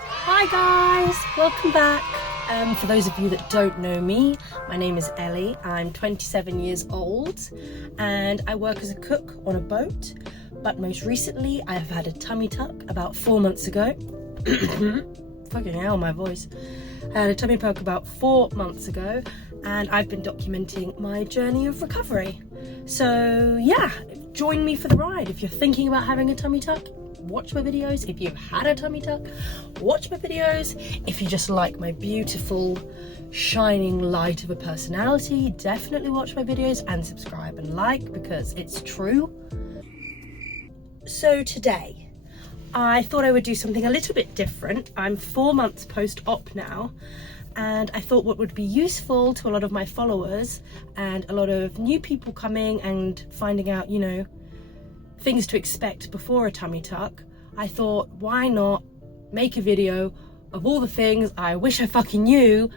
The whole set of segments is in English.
Hi guys, welcome back. For those of you that don't know me, my name is Ellie. I'm 27 years old and I work as a cook on a boat, but most recently I have had a tummy tuck about 4 months ago. Fucking hell, my voice. I had a tummy tuck about 4 months ago and I've been documenting my journey of recovery. So yeah, join me for the ride. If you're thinking about having a tummy tuck, watch my videos. If you've had a tummy tuck, watch my videos. If you just like my beautiful shining light of a personality, definitely watch my videos and subscribe and like, because it's true. So today I thought I would do something a little bit different. I'm 4 months post-op now, and I thought what would be useful to a lot of my followers and a lot of new people coming and finding out, you know, things to expect before a tummy tuck, I thought, why not make a video of all the things I wish I fucking knew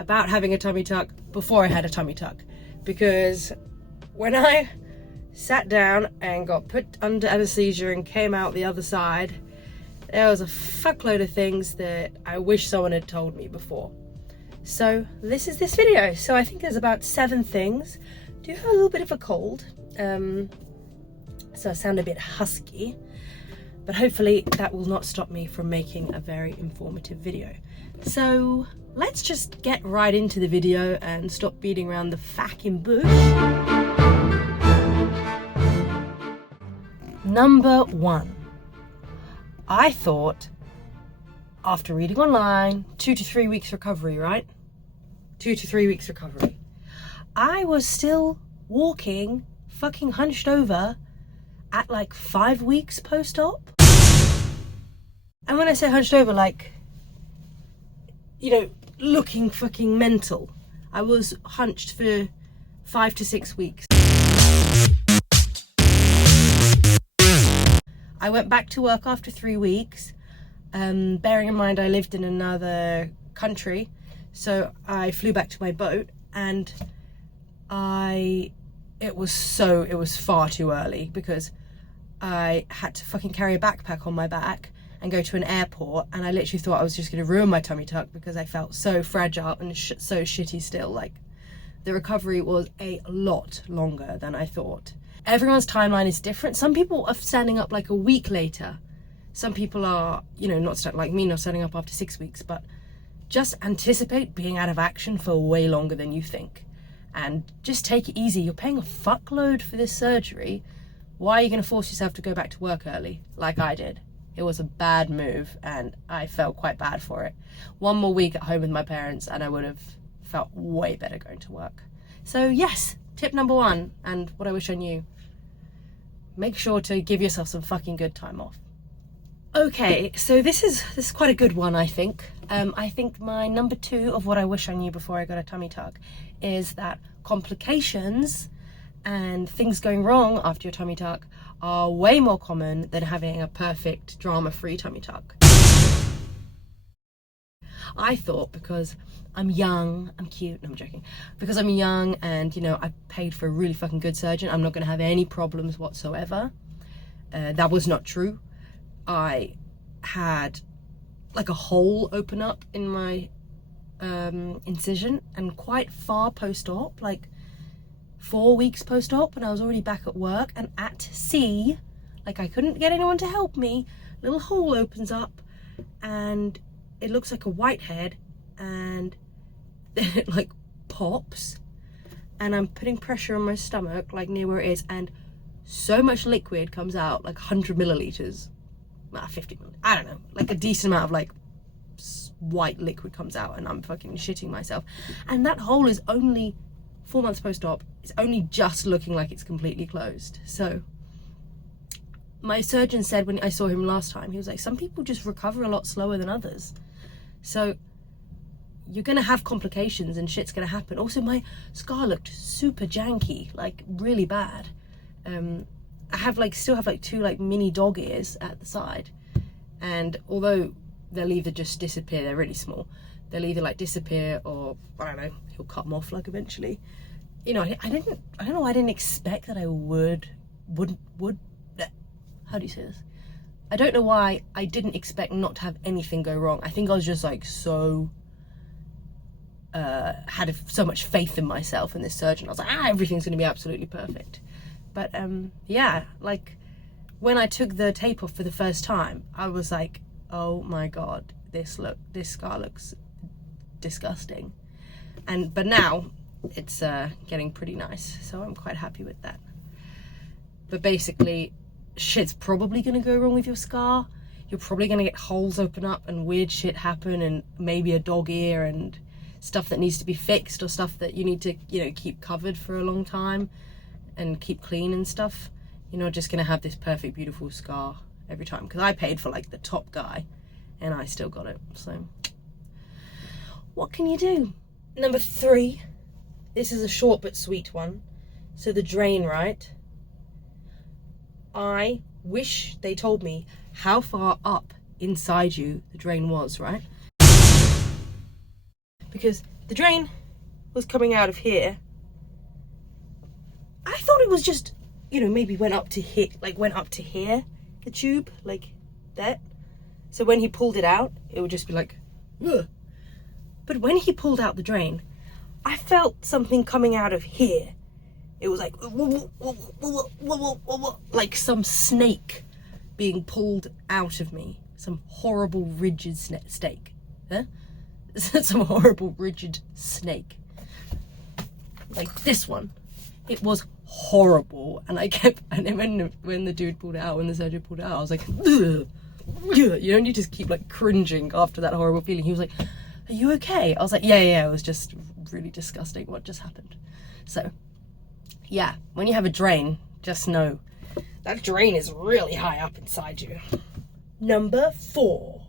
about having a tummy tuck before I had a tummy tuck. Because when I sat down and got put under anesthesia and came out the other side, there was a fuckload of things that I wish someone had told me before. So this is this video. So I think there's about 7 things. I do have a little bit of a cold. So I sound a bit husky, but hopefully that will not stop me from making a very informative video. So let's just get right into the video and stop beating around the fucking bush. Number 1. I thought, after reading online, 2 to 3 weeks recovery, right? 2 to 3 weeks recovery. I was still walking, fucking hunched over, at like 5 weeks post-op. And when I say hunched over, like, you know, looking fucking mental. I was hunched for 5 to 6 weeks. I went back to work after 3 weeks, bearing in mind I lived in another country, so I flew back to my boat, and it was far too early, because I had to fucking carry a backpack on my back and go to an airport, and I literally thought I was just going to ruin my tummy tuck because I felt so fragile and so shitty still. Like, the recovery was a lot longer than I thought. Everyone's timeline is different. Some people are standing up like a week later. Some people are, you know, not like me, not standing up after 6 weeks, but just anticipate being out of action for way longer than you think. And just take it easy. You're paying a fuckload for this surgery. Why are you going to force yourself to go back to work early like I did? It was a bad move and I felt quite bad for it. 1 more week at home with my parents and I would have felt way better going to work. So yes, tip number 1, and what I wish I knew. Make sure to give yourself some fucking good time off. Okay, so this is quite a good one, I think. I think my number 2 of what I wish I knew before I got a tummy tuck is that complications and things going wrong after your tummy tuck are way more common than having a perfect drama-free tummy tuck. I thought, because I'm young, I'm cute, no, I'm joking. Because I'm young and, you know, I paid for a really fucking good surgeon, I'm not going to have any problems whatsoever. That was not true. I had like a hole open up in my incision, and quite far post-op, like 4 weeks post-op, and I was already back at work and at sea. Like, I couldn't get anyone to help me. Little hole opens up and it looks like a whitehead, and then it like pops, and I'm putting pressure on my stomach, like near where it is, and so much liquid comes out, like 100 milliliters, 50 milliliters, I don't know, like a decent amount of like white liquid comes out, and I'm fucking shitting myself. And that hole is only 4 months post-op. It's only just looking like it's completely closed. So my surgeon said, when I saw him last time, he was like, some people just recover a lot slower than others. So you're gonna have complications and shit's gonna happen. Also, my scar looked super janky, like really bad. I have like, still have like 2 like mini dog ears at the side, and although they'll either just disappear, they're really small, they'll either like disappear, or I don't know, he'll cut them off like eventually. You know, I don't know, I didn't expect that I would how do you say this? I don't know why I didn't expect not to have anything go wrong. I think I was just like so had so much faith in myself and this surgeon. I was like, everything's gonna be absolutely perfect. But yeah, like when I took the tape off for the first time, I was like, oh my god, this scar looks disgusting. But now it's getting pretty nice, so I'm quite happy with that. But basically, shit's probably gonna go wrong with your scar. You're probably gonna get holes open up and weird shit happen, and maybe a dog ear and stuff that needs to be fixed, or stuff that you need to, you know, keep covered for a long time and keep clean and stuff. You're not just gonna have this perfect, beautiful scar every time, because I paid for like the top guy and I still got it. So what can you do? Number 3, this is a short but sweet one. So the drain, right? I wish they told me how far up inside you the drain was, right? Because the drain was coming out of here. I thought it was just, you know, maybe went up to here, the tube, like that. So when he pulled it out, it would just be like, ugh. But when he pulled out the drain, I felt something coming out of here. It was like some snake being pulled out of me. Some horrible rigid snake. Huh? Some horrible rigid snake. Like this one. It was horrible. And I kept, and then when the dude pulled it out, when the surgeon pulled it out, I was like, ugh. You don't need to keep like cringing after that horrible feeling. He was like, are you okay? I was like, yeah, it was just really disgusting what just happened. So yeah, when you have a drain, just know that drain is really high up inside you. Number 4.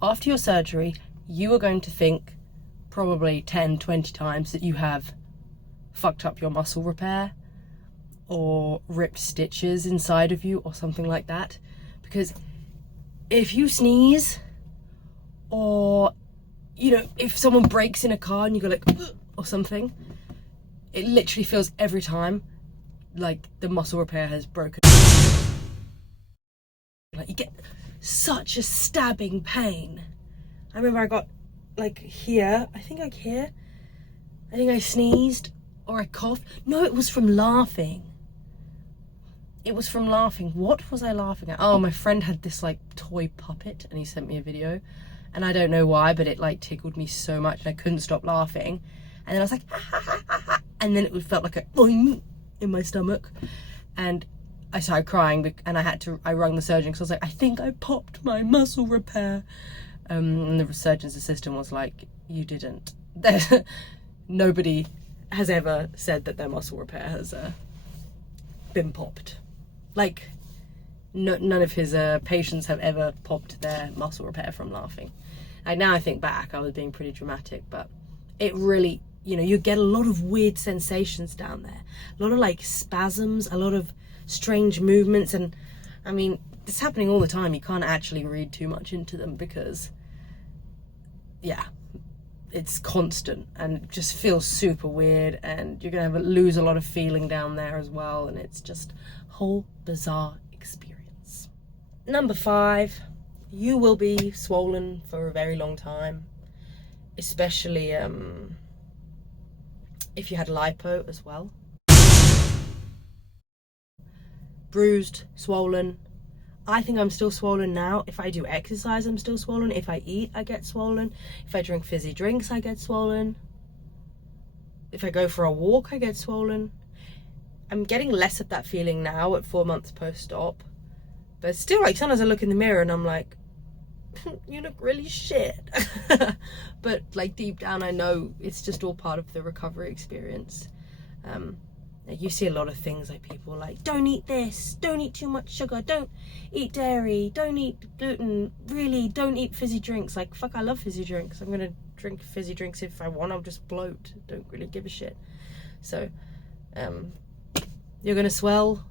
After your surgery, you are going to think probably 10, 20 times that you have fucked up your muscle repair or ripped stitches inside of you or something like that. Because if you sneeze, or, you know, if someone breaks in a car and you go like, ugh, or something, it literally feels every time like the muscle repair has broken. Like you get such a stabbing pain. I remember I got like here, I think I sneezed or I coughed. No, it was from laughing. It was from laughing. What was I laughing at? Oh, my friend had this like toy puppet and he sent me a video, and I don't know why, but it like tickled me so much and I couldn't stop laughing. And then I was like, and then it felt like a boing in my stomach, and I started crying, and I rang the surgeon because I was like, I think I popped my muscle repair. And the surgeon's assistant was like, you didn't. Nobody has ever said that their muscle repair has been popped. Like, none of his patients have ever popped their muscle repair from laughing. Like, now I think back, I was being pretty dramatic, but it really, you know, you get a lot of weird sensations down there. A lot of like spasms, a lot of strange movements, and I mean, it's happening all the time. You can't actually read too much into them because, yeah, it's constant and it just feels super weird, and you're gonna lose a lot of feeling down there as well, and it's just a whole bizarre experience. Number 5, you will be swollen for a very long time, especially if you had lipo as well. Bruised, swollen. I think I'm still swollen now. If I do exercise, I'm still swollen. If I eat, I get swollen. If I drink fizzy drinks, I get swollen. If I go for a walk, I get swollen. I'm getting less of that feeling now at 4 months post-op. But still, like, sometimes I look in the mirror and I'm like, you look really shit. But like deep down, I know it's just all part of the recovery experience. You see a lot of things like people like, don't eat this, don't eat too much sugar, don't eat dairy, don't eat gluten, really don't eat fizzy drinks. Like, fuck, I love fizzy drinks. I'm gonna drink fizzy drinks if I want. I'll just bloat, don't really give a shit. So you're gonna swell,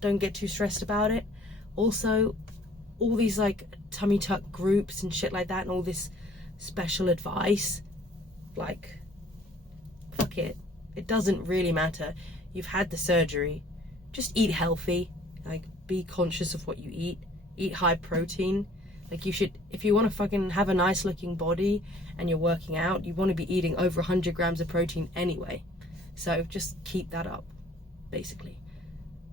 don't get too stressed about it. Also, all these like tummy tuck groups and shit like that, and all this special advice, like, fuck it, it doesn't really matter. You've had the surgery, just eat healthy Like, be conscious of what you eat high protein. Like, you should, if you want to fucking have a nice looking body and you're working out, you want to be eating over 100 grams of protein anyway. So just keep that up, basically.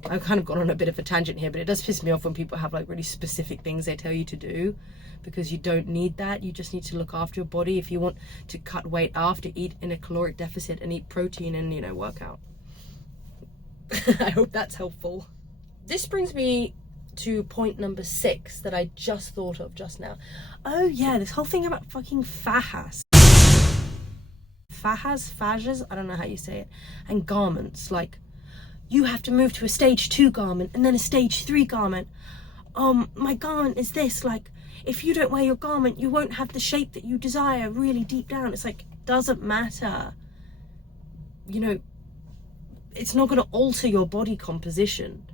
I've kind of gone on a bit of a tangent here, but it does piss me off when people have like really specific things they tell you to do, because you don't need that. You just need to look after your body. If you want to cut weight after, eat in a caloric deficit and eat protein and, you know, work out. I hope that's helpful. This brings me to point number 6 that I just thought of just now. Oh yeah, this whole thing about fucking fajas, I don't know how you say it, and garments. Like, you have to move to a stage 2 garment and then a stage 3 garment. My garment is this, like, if you don't wear your garment, you won't have the shape that you desire really deep down. It's like, doesn't matter. You know, it's not going to alter your body composition.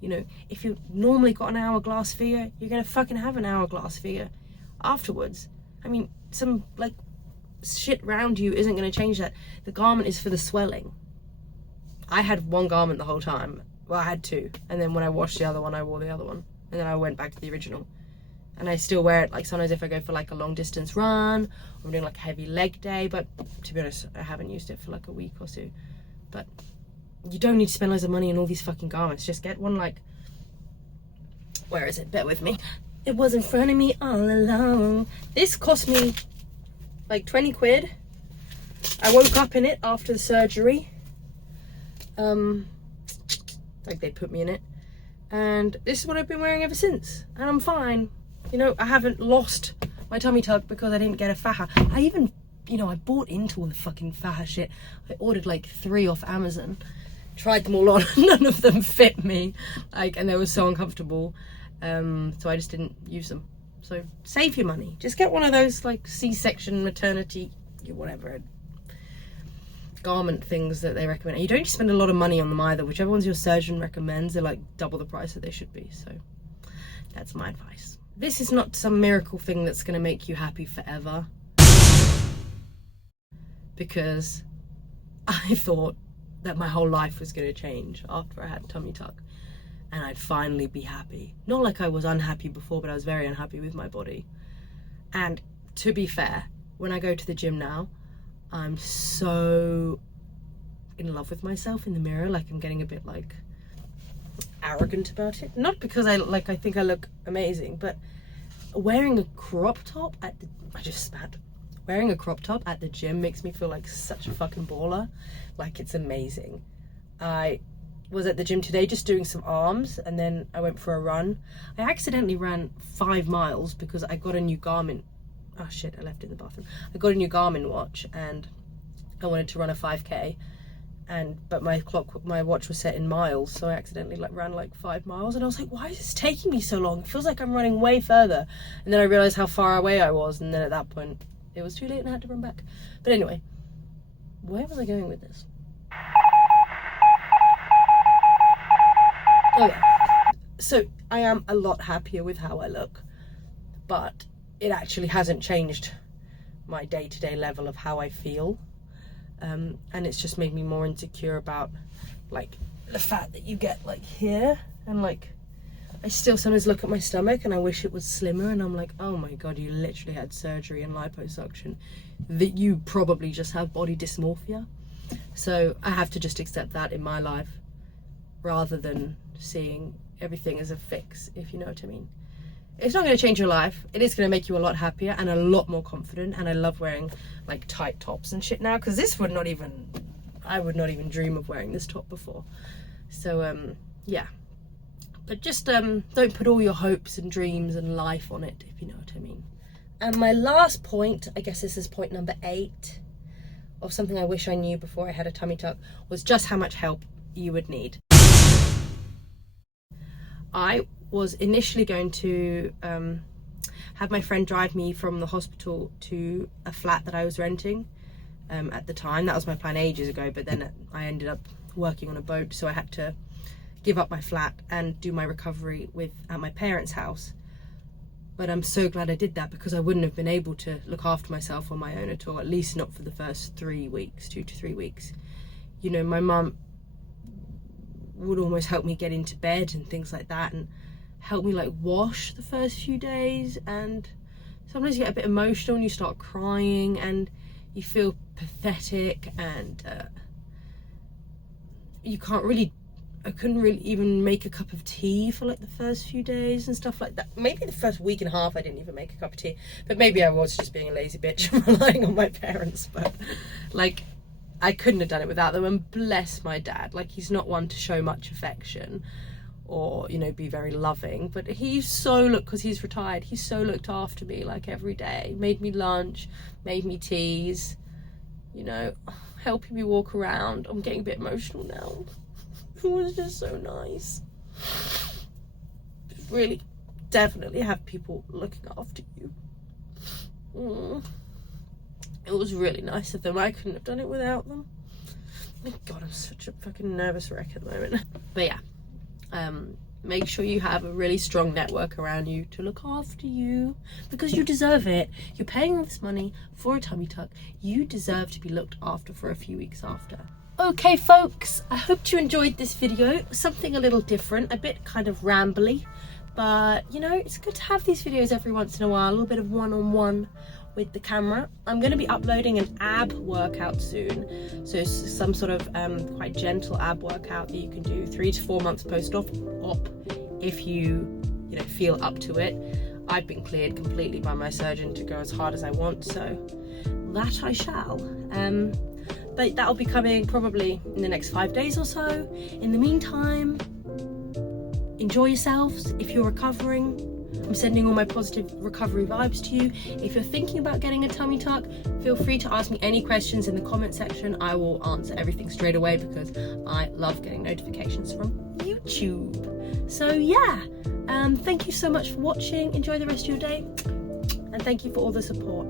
You know, if you normally got an hourglass figure, you're going to fucking have an hourglass figure afterwards. I mean, some, like, shit around you isn't going to change that. The garment is for the swelling. I had one garment the whole time. Well, I had 2. And then when I washed the other one, I wore the other one. And then I went back to the original. And I still wear it, like, sometimes if I go for, like, a long distance run, or I'm doing, like, a heavy leg day. But, to be honest, I haven't used it for, like, a week or 2. But you don't need to spend loads of money on all these fucking garments. Just get one, like... Where is it? Bear with me. It was in front of me all along. This cost me, like, 20 quid. I woke up in it after the surgery. Like, they put me in it. And this is what I've been wearing ever since. And I'm fine. You know, I haven't lost my tummy tuck because I didn't get a faja. I even, you know, I bought into all the fucking faja shit. I ordered like 3 off Amazon. Tried them all on. None of them fit me. Like, and they were so uncomfortable. So I just didn't use them. So save your money. Just get one of those, like, C-section maternity, whatever, garment things that they recommend. And you don't need to spend a lot of money on them either. Whichever ones your surgeon recommends, they're like double the price that they should be. So that's my advice. This is not some miracle thing that's going to make you happy forever, because I thought that my whole life was going to change after I had tummy tuck and I'd finally be happy. Not like I was unhappy before, but I was very unhappy with my body. And to be fair, when I go to the gym now, I'm so in love with myself in the mirror. Like, I'm getting a bit, like, arrogant about it. Not because I think I look amazing, but wearing a crop top at the... I just spat. Wearing a crop top at the gym makes me feel like such a fucking baller. Like, it's amazing. I was at the gym today just doing some arms, and then I went for a run. I accidentally ran 5 miles because I got a new Garmin. Oh shit, I left it in the bathroom. I got a new Garmin watch and I wanted to run a 5k, but my watch was set in miles, so I accidentally ran like 5 miles, and I was like, why is this taking me so long? It feels like I'm running way further. And then I realized how far away I was, and then at that point it was too late and I had to run back. But anyway, where was I going with this? Oh yeah. So I am a lot happier with how I look, but it actually hasn't changed my day-to-day level of how I feel. And it's just made me more insecure about, like, the fat that you get, like, here. And, like, I still sometimes look at my stomach and I wish it was slimmer, and I'm like, oh my god, you literally had surgery and liposuction, that you probably just have body dysmorphia. So I have to just accept that in my life, rather than seeing everything as a fix, if you know what I mean. It's not going to change your life. It is going to make you a lot happier and a lot more confident. And I love wearing, like, tight tops and shit now, because this would not even, I would not even dream of wearing this top before. So yeah, but just don't put all your hopes and dreams and life on it, if you know what I mean. And my last point, I guess this is point number 8 of something I wish I knew before I had a tummy tuck, was just how much help you would need. I was initially going to have my friend drive me from the hospital to a flat that I was renting at the time. That was my plan ages ago, but then I ended up working on a boat, so I had to give up my flat and do my recovery at my parents' house. But I'm so glad I did that, because I wouldn't have been able to look after myself on my own at all, at least not for the first 3 weeks, 2 to 3 weeks. You know, my mum would almost help me get into bed and things like that, and help me like wash the first few days. And sometimes you get a bit emotional and you start crying and you feel pathetic, and I couldn't really even make a cup of tea for like the first few days and stuff like that. Maybe the first week and a half I didn't even make a cup of tea, but maybe I was just being a lazy bitch and relying on my parents. But like, I couldn't have done it without them. And bless my dad, like, he's not one to show much affection or, you know, be very loving, but because he's retired, he's so looked after me, like, every day. Made me lunch, made me teas, you know, helping me walk around. I'm getting a bit emotional now. It was just so nice. Really, definitely have people looking after you. It was really nice of them. I couldn't have done it without them. Oh God, I'm such a fucking nervous wreck at the moment. But yeah, make sure you have a really strong network around you to look after you, because you deserve it. You're paying all this money for a tummy tuck. You deserve to be looked after for a few weeks after. Okay folks, I hope you enjoyed this video. Something a little different, a bit kind of rambly, but you know, it's good to have these videos every once in a while, a little bit of one-on-one with the camera. I'm going to be uploading an ab workout soon, so some sort of quite gentle ab workout that you can do 3 to 4 months post-op if you know, feel up to it. I've been cleared completely by my surgeon to go as hard as I want, so that I shall. But that'll be coming probably in the next 5 days or so. In the meantime, enjoy yourselves if you're recovering. I'm sending all my positive recovery vibes to you. If you're thinking about getting a tummy tuck, feel free to ask me any questions in the comment section. I will answer everything straight away because I love getting notifications from YouTube. So yeah, thank you so much for watching. Enjoy the rest of your day, and thank you for all the support.